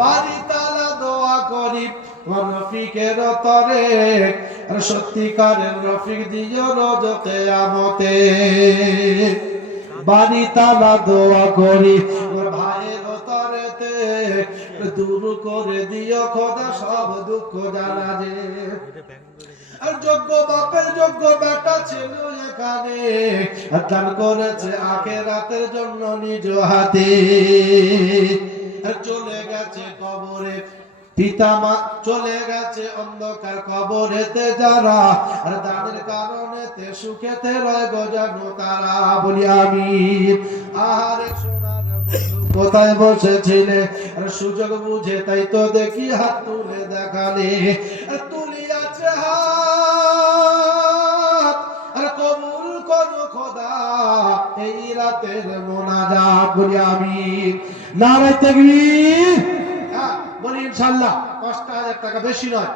বাড়ি তালা দোয়া করি রফিকের তরে। সত্যিকারের রফিক দিও রোজ কেয়ামতে বাড়ি তালা দোয়া করি ভাইয়ের তরেতে। দূর করে দিও খোদা সব দুঃখ জানা যে আর যোগ্য বাপের যোগ্য বেটা ছিল এখানে। দান করেছে আখে রাতের জন্য নিজ হাতে। চলে গেছে কবরে। পিতা মা চলে গেছে অন্ধকার কবরেতে যারা, আর দানের কারণেতে সুখেতে রয় গজানো তারা। বলি আমি আহারে সোনার কোথায় বসেছিলে? আর সুযোগ বুঝে তাই তো দেখি হাত তুলে দেখালে। আর তুলি আছে হাত, আর কবুল করো খোদা, এই রাতের মোনাজাত। বলি আমি নারায় তাকবীর। হ্যাঁ, বলি ইনশাআল্লাহ পাঁচটা হাজার টাকা বেশি নয়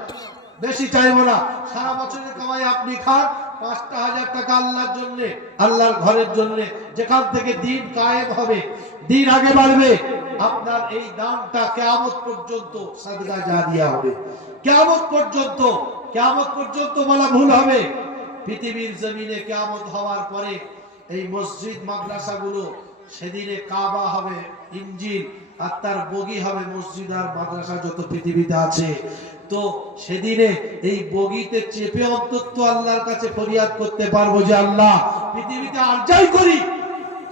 বেশি চাইব না। সারা বছরের কামাই আপনি খান পাঁচটা হাজার টাকা আল্লাহর জন্য আল্লাহর ঘরের জন্য। যেখান থেকে দিন কায়েম হবে দিন আগে বাড়বে আপনার এই দানটা কেয়ামত পর্যন্ত সাদগা জারিয়া হবে। কেয়ামত পর্যন্ত কেয়ামত পর্যন্ত বলা ভুল হবে। পৃথিবীর জমিনে কেয়ামত হওয়ার পরে এই মসজিদ মাদ্রাসাগুলো সেদিনে কাবা হবে ইঞ্জিন আর তার বগি হবে মসজিদ আর মাদ্রাসা যত পৃথিবীতে আছে। তো সেদিনে এই বগিতে চেপে অন্তত আল্লাহর কাছে ফরিয়াদ করতে পারব যে আল্লাহ, পৃথিবীতে আর যাই করি।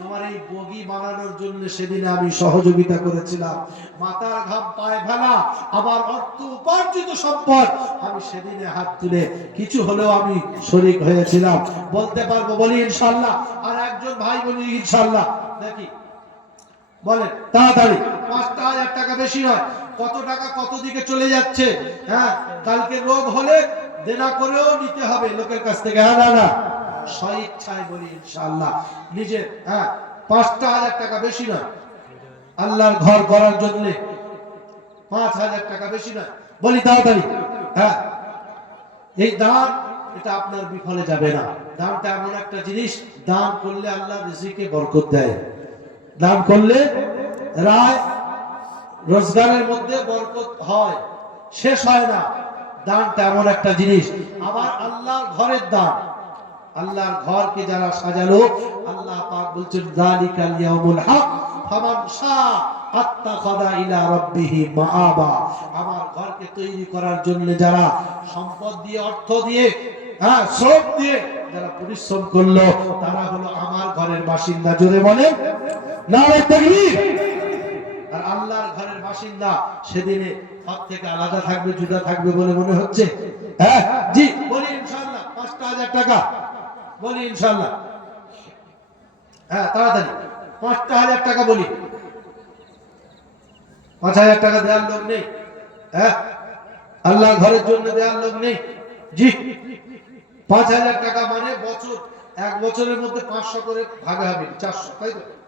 তোমার এই বগি বানানোর জন্য সেদিনে আমি সহযোগিতা করেছিলাম। ঘাম ফেলা, আমার অর্থ উপার্জিত সম্পদ, আমি সেদিনে হাত তুলে কিছু হলেও আমি শরিক হয়েছিলাম। বলতে পারব, বলি ইনশাল্লাহ আর একজন ভাই বলি ইনশাল্লাহ বলেন, তাড়াতাড়ি। পাঁচটা হাজার টাকা বেশি কত টাকা কত দিকে চলে যাচ্ছে? হ্যাঁ কালকে রোগ হলে দেনা করেও নিতে হবে লোকের কাছ থেকে। হ্যাঁ না না। বলি নিজের হ্যাঁ পাঁচটা হাজার টাকা বেশি নয়। আল্লাহর ঘর করার জন্য পাঁচ হাজার টাকা বেশি নয়। বলি, তাড়াতাড়ি। হ্যাঁ। এই দান, এটা আপনার বিফলে যাবে না। দানটা এমন একটা জিনিস, দান করলে আল্লাহ রিজিকে বরকত দেয়। দান করলে রায় রোজগারের মধ্যে বরকত হয়। শেষ হয় না। দানটা এমন একটা জিনিস। আবার আল্লাহর ঘরের দান। আল্লাহর ঘরকে যারা সাজালো, আল্লাহ পাক বলছেন, যালিকাল ইয়াউমুল হক, ফামান শাআ আত্তাখাযা ইলা রাব্বিহি মাআবা। আমার ঘরকে তৈরি করার জন্য যারা সম্পদ দিয়ে, অর্থ দিয়ে হ্যাঁ শ্রম দিয়ে যারা পরিশ্রম করল, তারা হলো আমার ঘরের বাসিন্দা। জোরে বলে আর আল্লাহর ঘরের বাসিন্দা সেদিনে সব থেকে আলাদা থাকবে, জুদা থাকবে বলে মনে হচ্ছে? হ্যাঁ? হ্যাঁ পাঁচ হাজার টাকা লোক নেই। হ্যাঁ? আল্লাহ ঘরের জন্য দেওয়ার লোক নেই। জি। পাঁচ হাজার টাকা মানে বছর, এক বছরের মধ্যে পাঁচশো করে ভাগে হবে চারশো, তাই তো?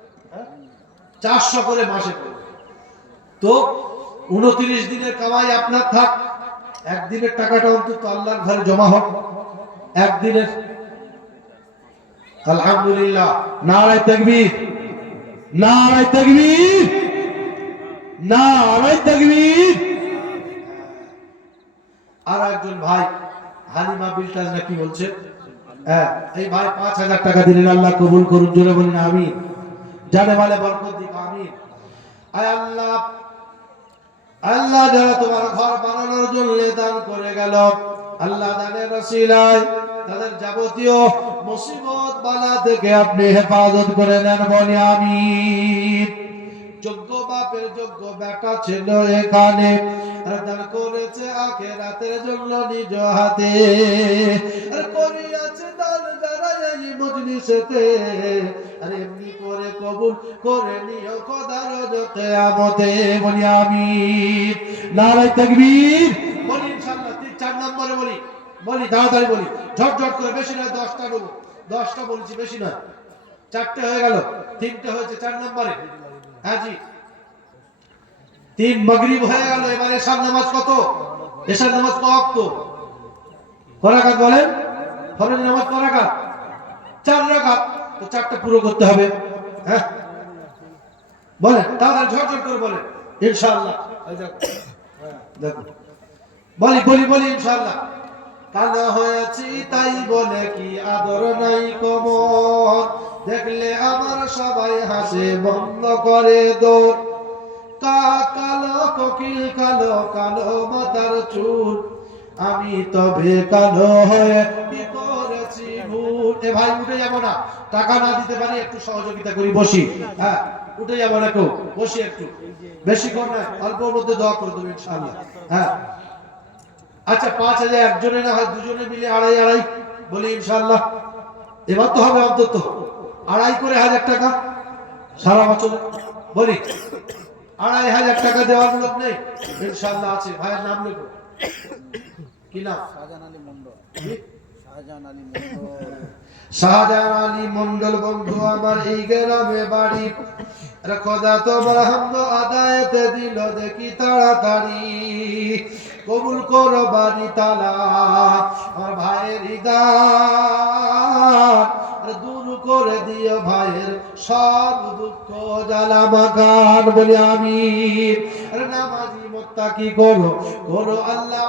চারশো করে মাসে পড়বে। তো উনত্রিশ দিনের কামাই আপনার থাক, একদিনের টাকাটা অন্তত আল্লাহর ঘরে জমা হোক, একদিনের। আলহামদুলিল্লাহ। নারায় তাকবীর নারায় তাকবীর নারায় তাকবীর। আর একজন ভাই, হালিমা বিলটাজ না কি বলছে? হ্যাঁ এই ভাই পাঁচ হাজার টাকা দিলেন, আল্লাহ কবুল করুন, জোরে বলেন, আমিন। জানে মালে বরকত দিক, আমিন। আয় আল্লাহ আল্লাহ যারা তোমার ঘর বানানোর জন্য দান করে গেল, আল্লাহ দানের রসিলায় তাদের যাবতীয় মুসিবত বালা থেকে আপনি হেফাজত করে নেন বলে আমি যোগ্য বাপের যোগ্য বেটা ছিল এখানে দান করেছে আখে রাতের জন্য নিজ হাতে। করিয়াছে দান যারা এই মজলিসেতে এমনি করে কবুল করে নিও খোদার জতে আমতে, বলি আমি নারাই তাকবীর। বলি ইনশাআল্লাহ, তিন, চার নম্বরে বলি বলি তাড়াতাড়ি বলি, ঝট ঝট করে, বেশি নয়, দশটা নেব। দশটা বলছি, বেশি নয়। চারটে হয়ে গেল, তিনটে হয়েছে চার নম্বরে। হ্যাঁ জি। তিন, মগরিব হয়ে গেল, এবার এসার নামাজ কত? এসার নামাজ কত? করাকাত বলেন? ফরজ নামাজ করাকাত? চার রাকাত। তো চারটা পুরো করতে হবে হ্যাঁ? তাড়াতাড়ি ঝটঝট করে দেখো বলি বলি বলি কালো হয়েছি তাই বলে কি আদর নাই কমর। দেখলে আমার সবাই হাসে, বন্ধ করে দৌড় কা কালো, কোকিল কালো কালো মাথার চুল। আমি তবে কালো হয়ে কি করেছি ভুল? এ ভাই উঠে যাব না। টাকা না দিতে পারি একটু সহযোগিতা করি বসি। হ্যাঁ উঠে যাব না কেউ বসি একটু। বেশি কর না অল্পর মধ্যে দোয়া করে দেবো ইনশাআল্লাহ। হ্যাঁ। আচ্ছা পাঁচ হাজার একজনে না হয় দুজনে মিলে আড়াই আড়াই বলি ইনশাআল্লাহ। এবার তো হবে অন্তত আড়াই করে হাজার টাকা। সারা বছর বলি আড়াই হাজার টাকা দেওয়ার লোক নেই। ইনশাআল্লাহ আছে ভাইয়ের নাম লেখো। কি নাম? শাহজাহান আলী মন্ডল শাহজাহান আলী মন্ডল শাহজাহান আলী মন্ডল বন্ধু, আমার এই গ্রামে বাড়ি। খোদা তোমার হামদ আদায়তে দিল দেখি তাড়াতাড়ি। কবুল করো বাড়ি তালা, আমার ভাইয়ের হৃদয়। দূর করে দিও ভাইয়ের সব দুঃখ, জ্বালা মাকান বলি আমি নামাজি মোত্তাকি করো করো আল্লাহ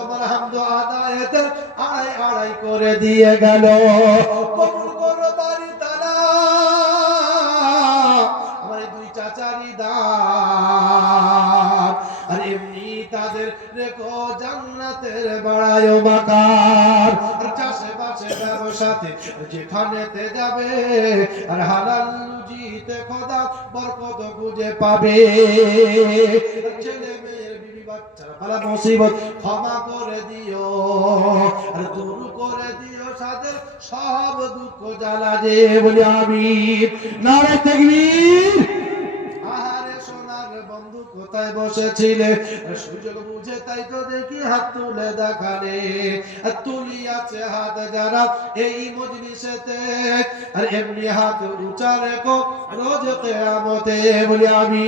হামদ আদায়েতে আড়াই আড়াই করে দিয়ে গেল। কবুল করো বাড়ি তারা দুই চাচারই দান আর এমনি তাদের রেখো জান্নাতের বাড়ায় মাকার আর চাষে বাসে ব্যবসাতে যেখানেতে যাবে, আর হালাল রুজিতে খোদা বরকত খুঁজে পাবে। পালা মুসিবত ক্ষমা করে দিও, আর দূর করে দিও সাদের সব দুঃখ জ্বালা যে বলি আমি নারে তাকবীর। কোথায় বসেছিলে? সুযোগ বুঝে তাই তো দেখি হাত তুলে দেখালে। আর তুলি আছে হাত যারা এই মজলিসেতে, আর এমনি হাত উঁচা রেখো রোজ কেয়ামতে। বলি আমি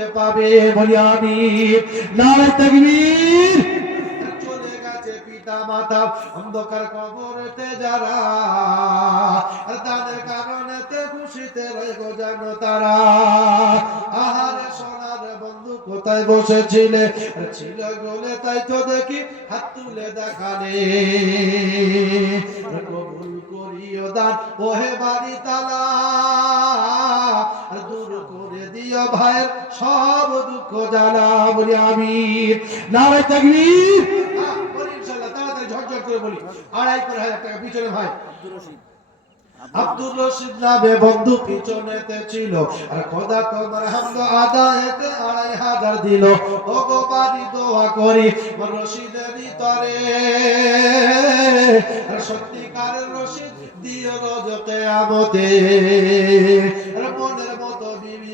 খুঁজে পাবে বলি আমি নারে অন্ধকার যারা। কারণেতে খুশিতে তারা। সোনার বন্ধু কোথায় বসেছিলে? ছিল তাই তো দেখি হাত তুলে দেখালে। কবুল করিও দান, ওহে বাড়ি তালা দূর করে দিও ভাইয়ের সব দুঃখ জ্বালা বলি আমি। নারে তাকবীর। হ্যাঁ, বলি ইনশাআল্লাহ তাড়াতাড়ি ঝটঝট করে বলি। আড়াই করে হাজার টাকা পিছনে ভাই। আব্দুর রশিদ। আব্দুর রশিদ নামে বন্ধু পিছনেতে ছিল। আর খোদা তোমার হামদ আদায়েতে আড়াই হাজার দিল। ও গো বাড়ি দোয়া করি মোর রশিদেরই আর সত্যিকারের রশিদ দিও রোজ কেয়ামতে মনের মতো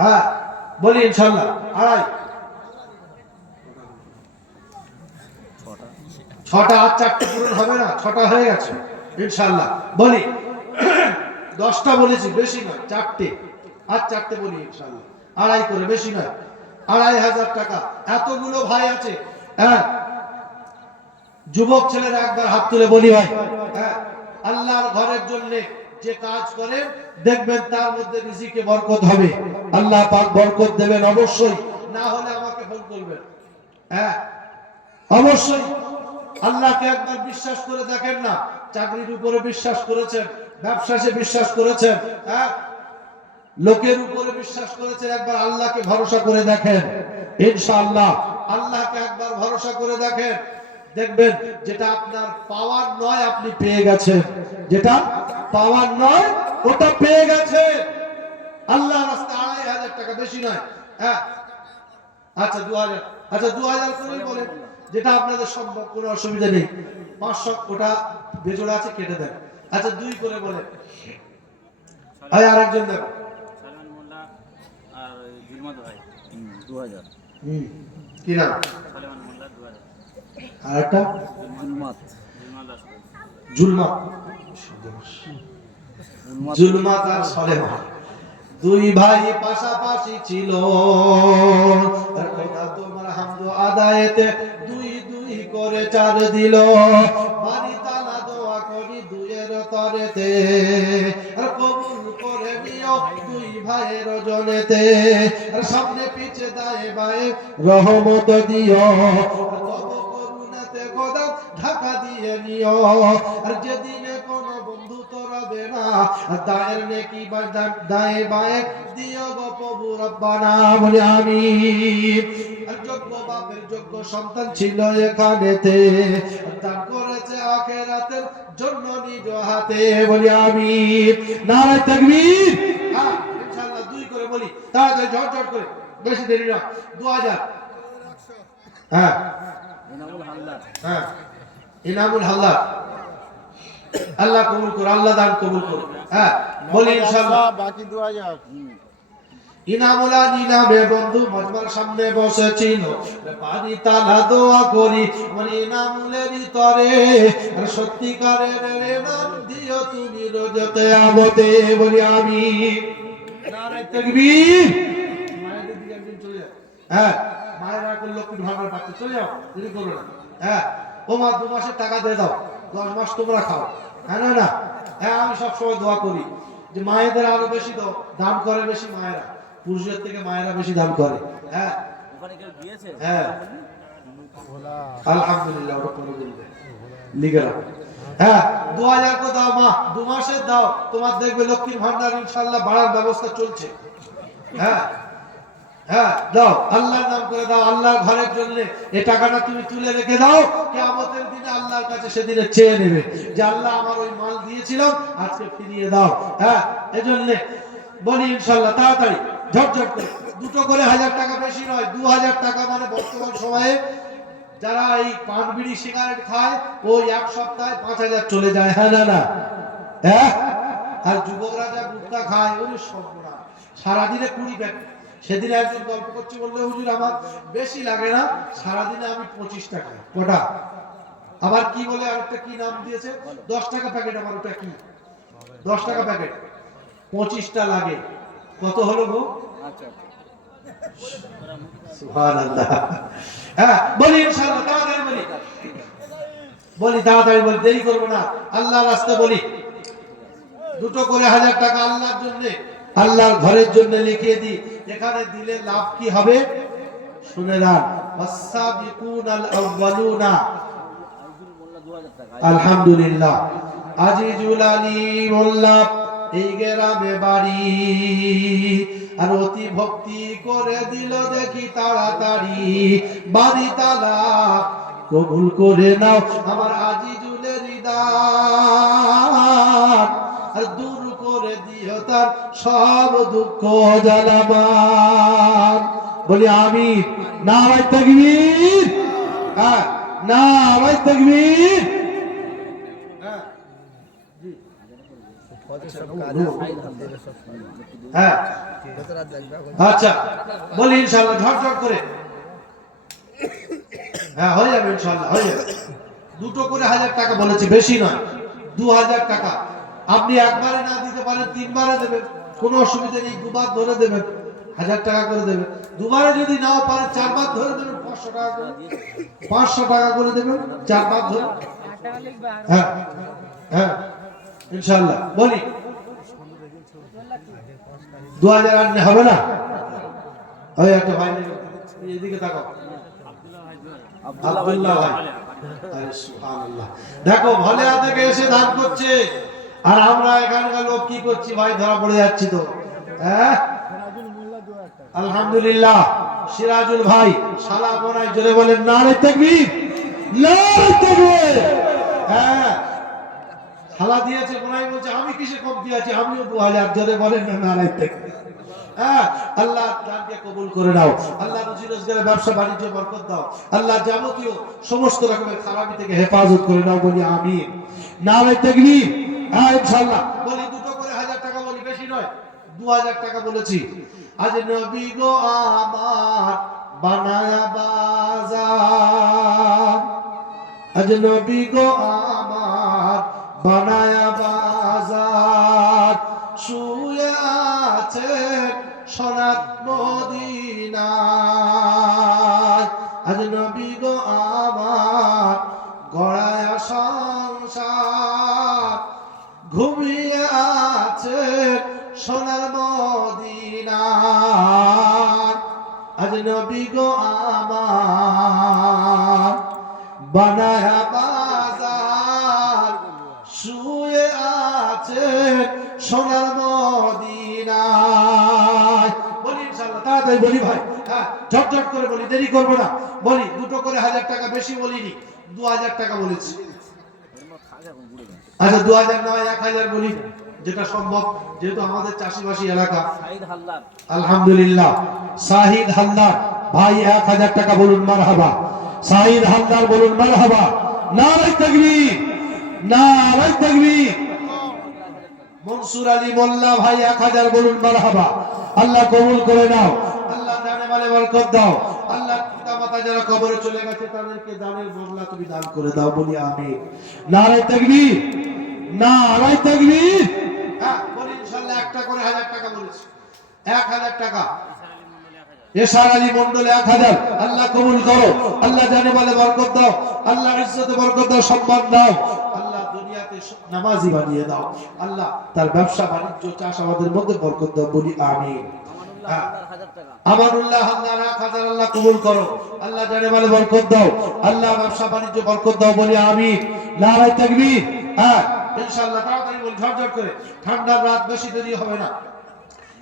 হ্যাঁ বলি ইনশাআল্লাহ। আড়াই ছটা আর পূরণ হবে না, ছটা হয়ে গেছে ইনশাল্লাহ বলি, দশটা বলেছি, বেশি না চারটে। আর চারটে বলি ইনশাল্লাহ আড়াই করে, বেশি নয়। আড়াই হাজার টাকা। এতগুলো ভাই আছে হ্যাঁ। যুবক ছেলেরা একবার হাত তুলে বলি ভাই হ্যাঁ। আল্লাহর ঘরের জন্য যে কাজ করে, দেখবেন তার মধ্যে রিজিকে বরকত হবে। আল্লাহ পাক বরকত দেবেন অবশ্যই। না হলে আমাকে ফোন করবেন। হ্যাঁ অবশ্যই। আল্লাহকে একবার বিশ্বাস করে দেখেন না। চাকরির উপরে বিশ্বাস করেছেন ব্যবসাসে বিশ্বাস করেছেন হ্যাঁ? লোকের উপরে বিশ্বাস করেছেন, একবার আল্লাহকে ভরসা করে দেখেন। ইনশাআল্লাহ, আল্লাহকে একবার ভরসা করে দেখেন। দেখবেন, যেটা আপনার পাওয়ার নয়, আপনি পেয়ে গেছেন। যেটা পাওয়ার নয় ওটা পেয়ে গেছে। আল্লাহ রাস্তা আড়াই হাজার টাকা বেশি নয়। হ্যাঁ। আচ্ছা দু হাজার। আচ্ছা দু হাজার করেই বলেন যেটা আপনাদের সম্ভব কোনো অসুবিধা নেই। পাঁচশো ওটা বেজোড়া আছে কেটে দেন। আচ্ছা দুই করে বলেন। ভাই আরেকজন দেবেন আর কি নাম? একটা জুলমাত জুলমাত সলেমা দুই ভাই পাশাপাশি ছিল। তোমার হামদ আদায়েতে দুই দুই করে চার দিল। বাড়ি তালা দোয়া করি দুইয়ের তরেতে। আর কবুল করে নিও দুই ভাইয়ের জনেতে। সামনে পিছে দায়ে বায়ে রহমত দিও। তব করুণাতে খোদা ঢাকা দিয়ে নিও। আর যেদিনে দায়ের নেকি দায়ে বায়ে দিও গো প্রভু রব্বানা বলে আমি যোগ্য বাপের যোগ্য সন্তান ছিল এখানেতে দান করেছে আখেরাতের জন্য নিজ হাতে বলি আমি নারায় তাকবীর। হ্যাঁ ইনশাআল্লাহ দুই করে বলি তাড়াতাড়ি ঝট ঝট করে বেশি দেরি না দু হাজার। হ্যাঁ। এনামুল হ্যাঁ ইনামুল হাল্লা আল্লাহ কবুল করো আল্লাহ দান কবুল করো হ্যাঁ বলি ইনশাআল্লাহ। বাকি দু হাজার ইনামুলা নিলামে বন্ধু মজমার সামনে বসেছিল পানি তালা দোয়া করি মানে ইনামুলেরই তরে। আর সত্যিকারের রে নাম দিও তুমি রোজতে আমতে বলি আমি হ্যাঁ মায়েরা ভান্ডার পাচ্ছে চলে যাও দেরি করো না। হ্যাঁ ও মা দু মাসের টাকা দিয়ে দাও। দশ মাস তোমরা খাও। হ্যাঁ না না? হ্যাঁ আমি সবসময় দোয়া করি যে মায়েদের আরও বেশি দাও দান করে বেশি মায়েরা। পুরুষের থেকে মায়েরা বেশি দান করে। হ্যাঁ? হ্যাঁ। আলহামদুলিল্লাহ ওটা করে দিলে লিখে রাখো। হ্যাঁ দু হাজার তো দাও মা দু মাসের দাও। তোমার দেখবে লক্ষ্মীর ভান্ডার ইনশাল্লাহ বাড়ার ব্যবস্থা চলছে। হ্যাঁ? হ্যাঁ হ্যাঁ তাড়াতাড়ি ঝটঝট দুটো করে হাজার টাকা বেশি নয়, দু হাজার টাকা মানে বর্তমান সময়ে যারা এই পান বিড়ি, সিগারেট খায়, ওই এক সপ্তাহে পাঁচ হাজার চলে যায় হ্যাঁ না না? হ্যাঁ? আর যুবকরা যা গুটকা খায় ওই সর্বনাশ। সারাদিনে কুড়ি প্যাকেট। সেদিন একজন গল্প করছে, বললে, হুজুর, আমার বেশি লাগে না, সারাদিনে আমি পঁচিশ টাকা, কটা? আবার কি বলে আরেকটা কি নাম দিয়েছে? দশ টাকা প্যাকেট আমার ওটা কি? দশ টাকা প্যাকেট। পঁচিশটা লাগে। কত হলো গো? হ্যাঁ বলি ইনশাআল্লাহ, তাড়াতাড়ি বলি। বলি, তাড়াতাড়ি বলি, দেরি করব না। বলি। দুটো করে হাজার টাকা আল্লাহর জন্য, আল্লাহর ঘরের জন্য লিখিয়ে দি এখানে দিলে লাভ কি হবে? শুনে আলহামদুলিল্লাহ। আজিজুল আলী এই বাড়ি। আর অতি ভক্তি করে দিল দেখি তাড়াতাড়ি। বাড়ি তালা কবুল করে নাও। আমার আজিজুলের দিও তার সব দুঃখ জ্বালাবান বলি আমি না ভাই তকবীর? হ্যাঁ না তকবীর? হ্যাঁ। আচ্ছা বলি ইনশাআল্লাহ ঝট ঝট করে। হ্যাঁ হয়ে যাবে ইনশাআল্লাহ, হয়ে যাবে। দুটো করে হাজার টাকা বলেছি, বেশি নয়, দু হাজার টাকা। আপনি একবারে না দিতে পারেন তিনবারে দেবেন। কোনো অসুবিধা নেই, দুবার ধরে দেবেন। হাজার টাকা করে দেবেন। দুবারে যদি নাও পারে, চারবার ধরে দেবেন, পাঁচশো টাকা করে। পাঁচশো টাকা করে দেবেন, চারবার ধরে। হ্যাঁ হ্যাঁ ইনশাল্লাহ বলি, দু হাজার আনলে হবে না? ওই একটা ভাই এদিকে তাকাও। আব্দুল্লাহ ভাই। দেখো, ভলেয়া থেকে এসে দান করছে। আর আমরা এখানকার লোক কি করছি ভাই? ধরা পড়ে যাচ্ছি তো। হ্যাঁ? আলহামদুলিল্লাহ। সিরাজুল ভাই, শালা বোনাই জোরে বলেন হ্যাঁ? দিয়েছে বলছে, আমি বলেন না, নারে তাকবীর। হ্যাঁ? আল্লাহ কবুল করে নাও। আল্লাহ ব্যবসা বাণিজ্য দাও। আল্লাহ যাবতীয় সমস্ত রকমের খারাপি থেকে হেফাজত করে নাও বলি নারে তাকবীর। হ্যাঁ দুটো করে হাজার টাকা বলি, বেশি নয়, দু হাজার টাকা বলেছি। গো আমার আজ গো আমার আছে সোনার মদিনায়। নবী গো আমার। বানায়া বাজার শুয়ে আছে সোনার মদিনায়। বলি ইনশাআল্লাহ, তাড়াতাড়ি বলি ভাই হ্যাঁ ঝটঝট করে বলি, দেরি করব না। বলি, দুটো করে হাজার টাকা বেশি বলিনি, দু হাজার টাকা বলেছি। আচ্ছা দু হাজার নয়, এক হাজার বলি। যেটা সম্ভব যেহেতু আমাদের চাষিবাসী এলাকা। আলহামদুলিল্লাহ। শাহিদ হালদার ভাই এক হাজার টাকা বলুন মার হাবা শাহিদ হালদার বলুন মার হাবা নারাই তকবীর নারাই তকবীর। মনসুর আলী মোল্লা ভাই এক হাজার বলুন মার হাবা আল্লাহ কবুল করে নাও। আল্লাহ দানে মালে বরকত দাও। আল্লাহ পিতা মাতা যারা কবরে চলে গেছে তাদেরকে দানের বদলা তুমি দান করে দাও বলি আমি নারাই তকবীর নারাই তকবীর। দাও। আল্লাহ ব্যবসা, বাণিজ্য আমাদের মধ্যে বরকত দাও, বলি হ্যাঁ। আল্লাহ কবুল করো। আল্লাহ জানে বলে বরকত দাও। আল্লাহ ব্যবসা, বাণিজ্য বরকত দাও, বলি হ্যাঁ। ইনশাআল্লাহ তাড়াতাড়ি বলি করে। ঠান্ডার রাত বেশি দেরি হবে না।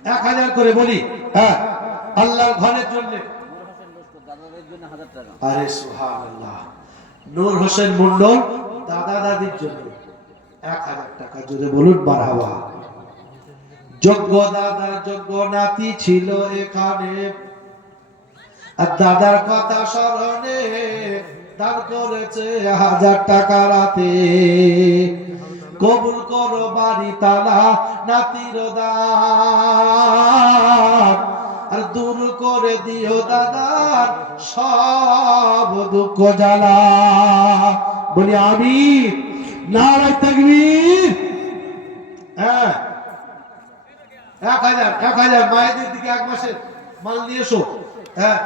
এক হাজার করে বলি। হ্যাঁ আল্লাহর ঘরের জন্য। আরে নূর হোসেন মন্ডল দাদা দাদির জন্য। এক হাজার টাকা বলুন যোগ্য যোগ্য নাতি ছিল এখানে। আর দাদার কথা স্মরণে দান করেছে হাজার টাকা রাতে। কবুল করো বাড়ি তালা, নাতির দান। আর দূর করে দিও দাদার সব দুঃখ জ্বালা। বলি আমি নারায় তাকবীর। হ্যাঁ। এক হাজার এক হাজার। মায়েদের দিকে এক মাসের মাল নিয়ে এসো। হ্যাঁ।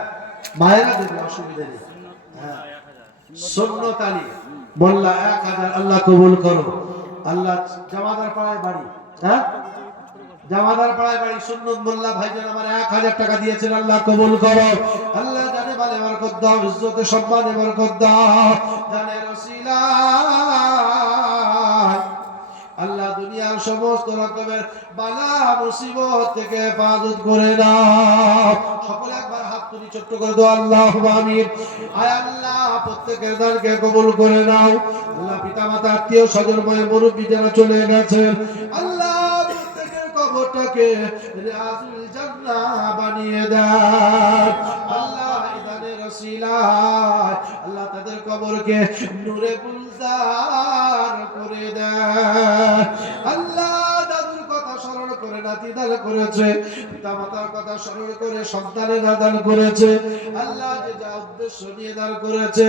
মায়েরা দেবে অসুবিধা নেই। হ্যাঁ। শূন্যতালি মোল্লা এক হাজার আল্লাহ কবুল করো। আল্লাহ জামাদার পাড়ায় বাড়ি হ্যাঁ? জামাদার পাড়ায় বাড়ি সুন্নত মোল্লা ভাইজান আমার এক হাজার টাকা দিয়েছেন, আল্লাহ কবুল করো। আল্লাহ জানে মানে বরকত দাও, ইজ্জতে সম্মানে বরকত দাও। জানে রসিলা আল্লাহ দুনিয়ার সমস্ত রকমের বালা, মুসিবত থেকে হেফাজত করে দাও। সকলে একবার হাত তুলি ছোট্ট করে দাও, আল্লাহ আমিন। আয় আল্লাহ, প্রত্যেকের দানকে কবুল করে নাও। আল্লাহ পিতা মাতা আত্মীয় স্বজন ময় মুরব্বী যারা চলে গেছেন, আল্লাহ বানিয়ে দেন। আল্লাহ ইদানের কবরকে নূরে গুলজার করে দেন আল্লাহ দাদুর কথা স্মরণ করে নাতি দান করেছে পিতা মাতার কথা স্মরণ করে, সন্তানের দান করেছে। আল্লাহ যে যা উদ্দেশ্য নিয়ে দান করেছে